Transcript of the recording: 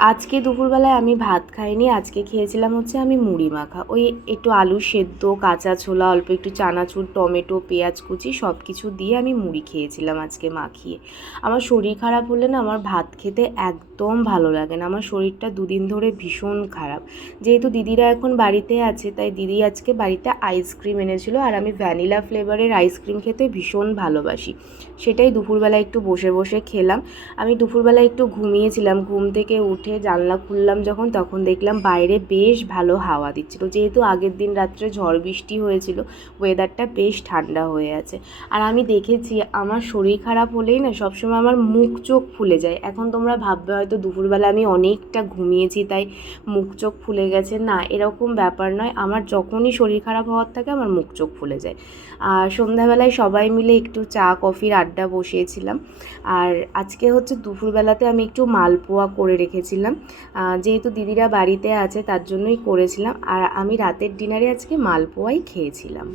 আজকে দুপুরবেলায় আমি ভাত খাইনি, আজকে খেয়েছিলাম হচ্ছে আমি মুড়ি মাখা। ওই একটু আলু সেদ্ধ, কাঁচা ছোলা, অল্প একটু চানাচুর, টমেটো, পেঁয়াজ কুচি সব কিছু দিয়ে আমি মুড়ি খেয়েছিলাম আজকে মাখিয়ে। আমার শরীর খারাপ হলে না আমার ভাত খেতে একদম ভালো লাগে না, আমার শরীরটা দুদিন ধরে ভীষণ খারাপ। যেহেতু দিদিরা এখন বাড়িতে আছে তাই দিদি আজকে বাড়িতে আইসক্রিম এনেছিল, আর আমি ভ্যানিলা ফ্লেভারের আইসক্রিম খেতে ভীষণ ভালোবাসি। সেটাই দুপুরবেলা একটু বসে বসে খেলাম। আমি দুপুরবেলা একটু ঘুমিয়েছিলাম, ঘুম থেকে উঠে জানলা খুললাম যখন, তখন দেখলাম বাইরে বেশ ভালো হাওয়া দিচ্ছিল। যেহেতু আগের দিন রাত্রে ঝড় বৃষ্টি হয়েছিল, ওয়েদারটা বেশ ঠান্ডা হয়ে আছে। আর আমি দেখেছি আমার শরীর খারাপ হলেই না সবসময় আমার মুখ চোখ ফুলে যায়। এখন তোমরা ভাববে হয়তো দুপুরবেলা আমি অনেকটা ঘুমিয়েছি তাই মুখ চোখ ফুলে গেছে, না এরকম ব্যাপার নয়। আমার যখনই শরীর খারাপ হওয়ার থাকে আমার মুখ চোখ ফুলে যায়। আর সন্ধ্যাবেলায় সবাই মিলে একটু চা কফির আড্ডা বসিয়েছিলাম। আর আজকে হচ্ছে দুপুরবেলাতে আমি একটু মালপোয়া করে রেখেছিলাম, যেহেতু দিদিরা বাড়িতে আছে তার জন্যই করেছিলাম। আর আমি রাতের ডিনারে আজকে মালপোয়াই খেয়েছিলাম।